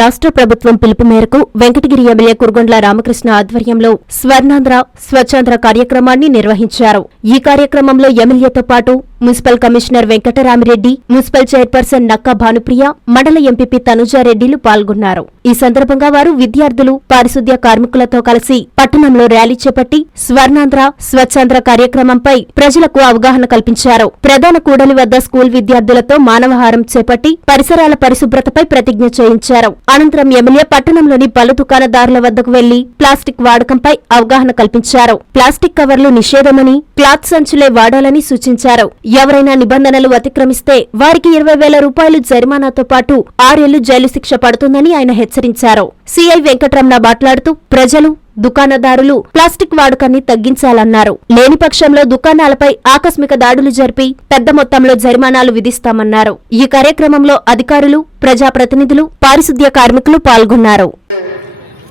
రాష్ట్ర ప్రభుత్వం పిలుపు మేరకు వెంకటగిరి ఎమ్మెల్యే కుర్గొండ్ల రామకృష్ణ ఆధ్వర్యంలో స్వర్ణాంధ్ర స్వచ్ఛాంధ్ర కార్యక్రమాన్ని నిర్వహించారు. ఈ కార్యక్రమంలో ఎమ్మెల్యేతో పాటు municipal commissioner Venkataramireddy municipal chairperson Nakka Bhanupriya mandal MPP తనుజారెడ్డిలు పాల్గొన్నారు. ఈ సందర్భంగా వారు విద్యార్థులు పారిశుద్ధ్య కార్మికులతో కలిసి పట్టణంలో ర్యాలీ చేపట్టి స్వర్ణాంధ్ర స్వచ్ఛాంధ్ర కార్యక్రమంపై ప్రజలకు అవగాహన కల్పించారు. ప్రధాన కూడలి వద్ద స్కూల్ విద్యార్థులతో మానవహారం చేపట్టి పరిసరాల పరిశుభ్రతపై ప్రతిజ్ఞ చేయించారు. అనంతరం ఎమ్మెల్యే పట్టణంలోని పలు దుకాణదారుల వద్దకు వెళ్ళి ప్లాస్టిక్ వాడకంపై అవగాహన కల్పించారు. ప్లాస్టిక్ కవర్లు నిషేధమని క్లాత్ సంచులే వాడాలని సూచించారు. ఎవరైనా నిబంధనలు అతిక్రమిస్తే వారికి ఇరవై వేల రూపాయలు జరిమానాతో పాటు ఆరేళ్ళు జైలు శిక్ష పడుతుందని ఆయన హెచ్చరించారు. సిఐ వెంకటరమణ మాట్లాడుతూ ప్రజలు దుకాణదారులు ప్లాస్టిక్ వాడకాన్ని తగ్గించాలన్నారు. లేని పక్షంలో దుకాణాలపై ఆకస్మిక దాడులు జరిపి పెద్ద మొత్తంలో జరిమానాలు విధిస్తామన్నారు. ఈ కార్యక్రమంలో అధికారులు ప్రజాప్రతినిధులు పారిశుద్ధ్య కార్మికులు పాల్గొన్నారు.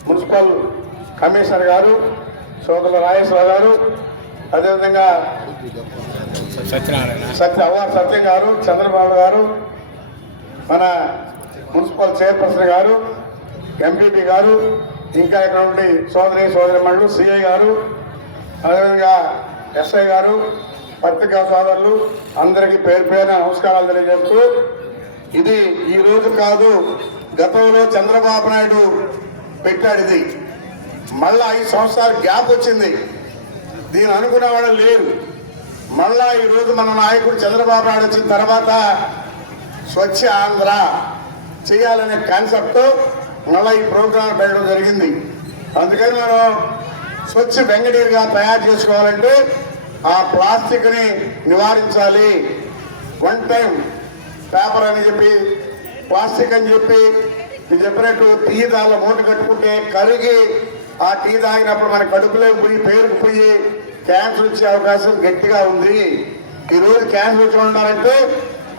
మున్సిపల్ కమిషనర్ గారు సోదరుల రాజేశ్వర గారు అదేవిధంగా సత్యనారాయణ. సత్య అవ్వారు సత్యం గారు చంద్రబాబు గారు మన మున్సిపల్ చైర్పర్సన్ గారు ఎంపీపీ గారు ఇంకా ఇక్కడ ఉండి సోదరి సోదరి మండలు సిఐ గారు అదేవిధంగా ఎస్ఐ గారు పత్రికా సోదరులు అందరికీ పేరు పేరున నమస్కారాలు తెలియజేస్తూ ఇది ఈ రోజు కాదు గతంలో చంద్రబాబు నాయుడు పెట్టాడు ఇది మళ్ళా ఐదు సంవత్సరాలు గ్యాప్ వచ్చింది. దీని అనుకునే వాళ్ళు లేరు. మళ్ళా ఈరోజు మన నాయకుడు చంద్రబాబు నాయుడు వచ్చిన తర్వాత స్వచ్ఛ ఆంధ్ర చేయాలనే కాన్సెప్ట్ మళ్ళీ ఈ ప్రోగ్రాం పెట్టడం జరిగింది. అందుకని మనం స్వచ్ఛ వెంగడీరుగా తయారు చేసుకోవాలంటే ఆ ప్లాస్టిక్ని నివారించాలి. వన్ టైం పేపర్ అని చెప్పి ప్లాస్టిక్ అని చెప్పి మీరు చెప్పినట్టు టీ దానిలో మూట కట్టుకుంటే కరిగి ఆ టీ తాగినప్పుడు మన కడుపులో పోయి పేరుకు పోయి క్యాన్సర్ వచ్చే అవకాశం గట్టిగా ఉంది. ఈరోజు క్యాన్సర్ వచ్చి ఉన్నారంటే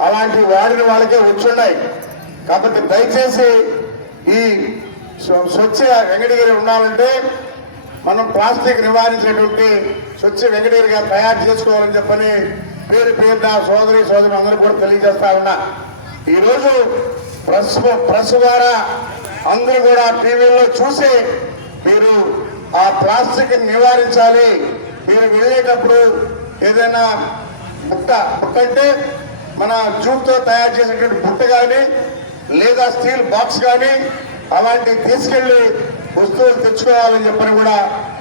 అలాంటి వాడిన వాళ్ళకే వచ్చున్నాయి. కాబట్టి దయచేసి ఈ స్వ- స్వచ్ఛ వెంకటగిరి ఉండాలంటే మనం ప్లాస్టిక్ నివారించేటువంటి స్వచ్ఛ వెంకటగిరిగా తయారు చేసుకోవాలని చెప్పని పేరు పేరున సోదరి సోదరు అందరూ కూడా తెలియజేస్తా ఉన్నా. ఈరోజు ప్రెస్ ప్రెస్ ద్వారా అందరూ కూడా టీవీలో చూసి మీరు ఆ ప్లాస్టిక్ నివారించాలి. మీరు వెళ్ళేటప్పుడు ఏదైనా బుట్ట బుట్ట అంటే మన జూట్తో తయారు చేసినటువంటి బుట్ట కానీ లేదా స్టీల్ బాక్స్ కానీ అలాంటివి తీసుకెళ్ళి వస్తువులు తెచ్చుకోవాలని చెప్పని కూడా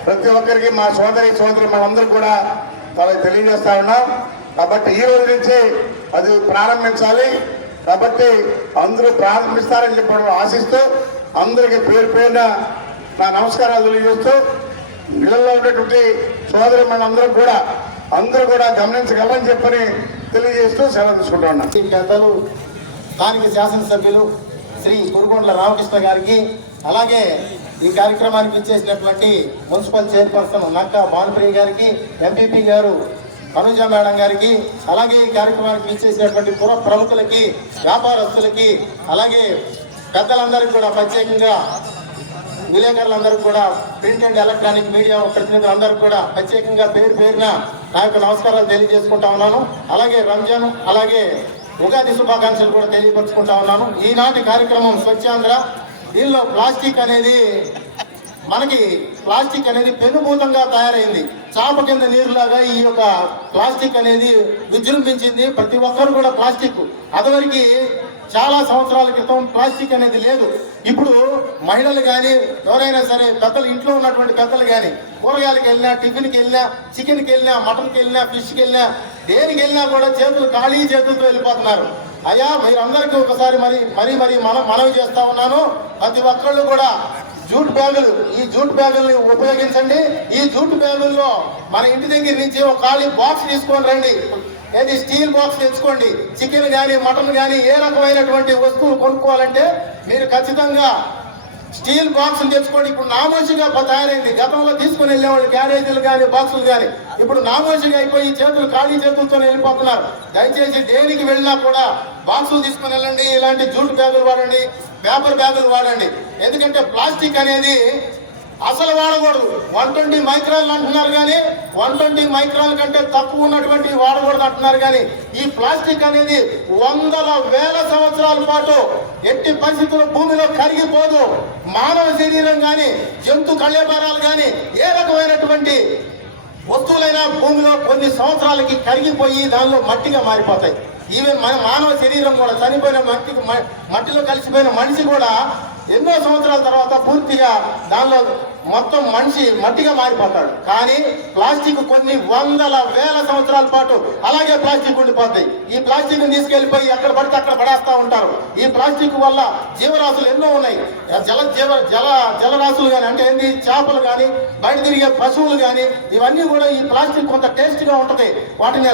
ప్రతి ఒక్కరికి మా సోదరి సోదరి మనందరూ కూడా వాళ్ళకి తెలియజేస్తా ఉన్నాం. కాబట్టి ఈ రోజు నుంచి అది ప్రారంభించాలి. కాబట్టి అందరూ ప్రారంభిస్తారని చెప్పడం ఆశిస్తూ అందరికీ పేరు పేరున నా నమస్కారాలు తెలియజేస్తూ ఇళ్ళలో ఉన్నటువంటి సోదరి మనందరం కూడా అందరూ కూడా గమనించగలరని చెప్పని తెలియజేస్తూ సెలవు తీసుకుంటా ఉన్నాం. ఈ పెద్దలు స్థానిక శాసనసభ్యులు శ్రీ కురుకొండల రామకృష్ణ గారికి అలాగే ఈ కార్యక్రమానికి ఇచ్చేసినటువంటి మున్సిపల్ చైర్పర్సన్ నక్క భానుప్రియ గారికి ఎంపీపీ గారు అనుజ మేడం గారికి అలాగే ఈ కార్యక్రమానికి ఇచ్చేసినటువంటి పుర ప్రముఖులకి వ్యాపారస్తులకి అలాగే పెద్దలందరికీ కూడా ప్రత్యేకంగా విలేకరులందరూ కూడా ప్రింట్ అండ్ ఎలక్ట్రానిక్ మీడియా ప్రతినిధులందరూ కూడా ప్రత్యేకంగా పేరు పేరున నా యొక్క నమస్కారాలు తెలియజేసుకుంటా ఉన్నాను. అలాగే రంజాన్ అలాగే ఉగాది శుభాకాంక్షలు కూడా తెలియపరుచుకుంటా ఉన్నాను. ఈనాటి కార్యక్రమం స్వచ్ఛాంధ్ర. దీనిలో ప్లాస్టిక్ అనేది మనకి ప్లాస్టిక్ అనేది పెనుభూతంగా తయారైంది. చాప కింద నీరులాగా ఈ యొక్క ప్లాస్టిక్ అనేది విజృంభించింది. ప్రతి ఒక్కరు కూడా ప్లాస్టిక్. అదివరకు చాలా సంవత్సరాల క్రితం ప్లాస్టిక్ అనేది లేదు. ఇప్పుడు మహిళలు కానీ ఎవరైనా సరే పెద్దలు ఇంట్లో ఉన్నటువంటి పెద్దలు కానీ కూరగాయలకు వెళ్ళినా టిఫిన్కి వెళ్ళినా చికెన్కి వెళ్ళినా మటన్కి వెళ్ళినా ఫిష్కి వెళ్ళినా దేనికి వెళ్ళినా కూడా చేతులు ఖాళీ చేతులతో వెళ్ళిపోతున్నారు. అయ్యా మీరందరికీ ఒకసారి మరి మరి మరి మనం మనవి చేస్తా ఉన్నాను. ప్రతి ఒక్కళ్ళు కూడా జూట్ బ్యాగులు ఈ జూట్ బ్యాగుల్ని ఉపయోగించండి. ఈ జూట్ బ్యాగుల్లో మన ఇంటి దగ్గర నుంచి ఒక ఖాళీ బాక్స్ తీసుకొని రండి. ఏది స్టీల్ బాక్స్ తెచ్చుకోండి చికెన్ కానీ మటన్ కానీ ఏ రకమైనటువంటి వస్తువు కొనుక్కోవాలంటే మీరు ఖచ్చితంగా స్టీల్ బాక్స్ తెచ్చుకోండి. ఇప్పుడు నామోషిగా తయారైంది. గతంలో తీసుకుని వెళ్ళేవాళ్ళు క్యారేజీలు కానీ బాక్సులు కానీ ఇప్పుడు నామోషిగా అయిపోయి చేతులు ఖాళీ చేతులతో వెళ్ళిపోతున్నారు. దయచేసి దేనికి వెళ్ళినా కూడా బాక్సులు తీసుకుని వెళ్ళండి. ఇలాంటి జూట్ బ్యాగులు వాడండి పేపర్ బ్యాగులు వాడండి. ఎందుకంటే ప్లాస్టిక్ అనేది అసలు వాడకూడదు. వన్ ట్వంటీ మైక్రాన్ అంటున్నారు కానీ వన్ ట్వంటీ మైక్రాన్ కంటే తక్కువ ఉన్నటువంటి వాడకూడదు అంటున్నారు కానీ ఈ ప్లాస్టిక్ అనేది వందల వేల సంవత్సరాల పాటు ఎట్టి పరిస్థితుల్లో భూమిలో కరిగిపోదు. మానవ శరీరం కానీ జంతు కళేబరాలు కానీ ఏ రకమైనటువంటి వస్తువులైనా భూమిలో కొన్ని సంవత్సరాలకి కరిగిపోయి దానిలో మట్టిగా మారిపోతాయి. ఈవెన్ మన మానవ శరీరం కూడా చనిపోయిన మట్టికి మట్టిలో కలిసిపోయిన మనిషి కూడా ఎన్నో సంవత్సరాల తర్వాత పూర్తిగా దానిలో మొత్తం మనిషి మట్టిగా మారిపోతాడు. కానీ ప్లాస్టిక్ కొన్ని వందల వేల సంవత్సరాల పాటు అలాగే ప్లాస్టిక్ ఉండిపోతాయి ఈ ప్లాస్టిక్ తీసుకెళ్ళిపోయి ఎక్కడ పడితే అక్కడ పడేస్తా ఉంటారు. ఈ ప్లాస్టిక్ వల్ల జీవరాశులు ఎన్నో ఉన్నాయి. జల జీవ జల జలరాశులు కానీ అంటే ఏంటి చేపలు కానీ బయట తిరిగే పశువులు కానీ ఇవన్నీ కూడా ఈ ప్లాస్టిక్ కొంత టేస్ట్గా ఉంటుంది ఉంటది. వాటిని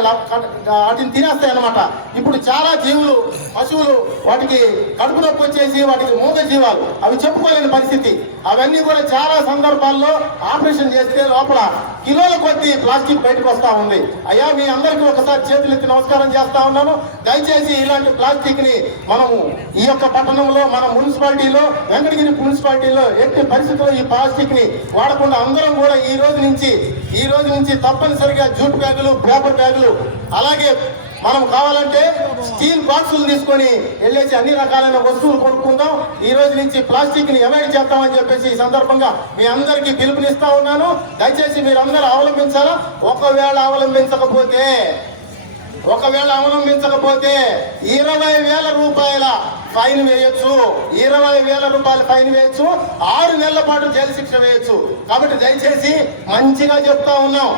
వాటిని తినేస్తాయి అన్నమాట ఇప్పుడు చాలా జీవులు పశువులు వాటికి కడుపు నొప్పి వచ్చేసి వాటికి మూగ జీవాలు. అవి చెప్పుకోలేని పరిస్థితి. అవన్నీ కూడా చాలా సందర్భాల్లో ఆపరేషన్ చేస్తే లోపల కిలోల కొద్ది ప్లాస్టిక్ బయటకు వస్తా ఉంది. అయ్యా మీ అందరికీ ఒకసారి చేతులు ఎత్తి నమస్కారం చేస్తా ఉన్నాను. దయచేసి ఇలాంటి ప్లాస్టిక్ని మనము ఈ యొక్క పట్టణంలో మన మున్సిపాలిటీలో వెంకటగిరి మున్సిపాలిటీలో ఎట్టి పరిస్థితుల్లో ఈ ప్లాస్టిక్ని వాడకుండా అందరం కూడా ఈ రోజు నుంచి ఈ రోజు నుంచి తప్పనిసరిగా జూట్ బ్యాగులు పేపర్ బ్యాగులు అలాగే మనం కావాలంటే స్టీల్ బాక్సులు తీసుకొని వెళ్ళేసి అన్ని రకాలైన వస్తువులు కొనుక్కుందాం. ఈ రోజు నుంచి ప్లాస్టిక్ని అవాయిడ్ చేస్తామని చెప్పేసి ఈ సందర్భంగా మీ అందరికీ పిలుపునిస్తా ఉన్నాను. దయచేసి మీరందరూ అవలంబించాలా? ఒకవేళ అవలంబించకపోతే ఒకవేళ అవలంబించకపోతే ఇరవై వేల రూపాయల ఫైన్ వేయొచ్చు. ఇరవై వేల రూపాయల ఫైన్ వేయొచ్చు. ఆరు నెలల పాటు జైలు శిక్ష వేయొచ్చు. కాబట్టి దయచేసి మంచిగా చెప్తా ఉన్నాం.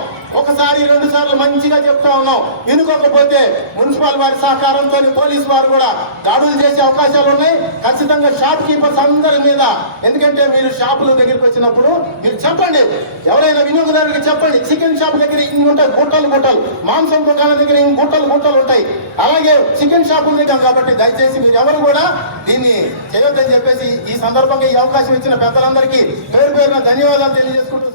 ఒకసారి రెండు సార్లు మంచిగా చెప్తా ఉన్నాం. వినుకోకపోతే మున్సిపల్ వారి సహకారంతో పోలీసు వారు కూడా దాడులు చేసే అవకాశాలు ఉన్నాయి. ఖచ్చితంగా షాప్ కీపర్స్ అందరి మీద ఎందుకంటే మీరు షాపుల దగ్గరికి వచ్చినప్పుడు మీరు చెప్పండి. ఎవరైనా వినియోగదారునికి చెప్పండి. చికెన్ షాప్ దగ్గర ఇన్ని ఉంటాయి గుట్టలు గుట్టలు. మాంసం దుకాణం దగ్గర ఇన్ని గుట్టలు గుట్టలు ఉంటాయి. అలాగే చికెన్ షాపుల దగ్గర కాబట్టి దయచేసి మీరు ఎవరు కూడా దీన్ని చేయొద్దని చెప్పేసి ఈ సందర్భంగా ఈ అవకాశం ఇచ్చిన పెద్దలందరికీ పేరు పేరున ధన్యవాదాలు తెలియజేసుకుంటూ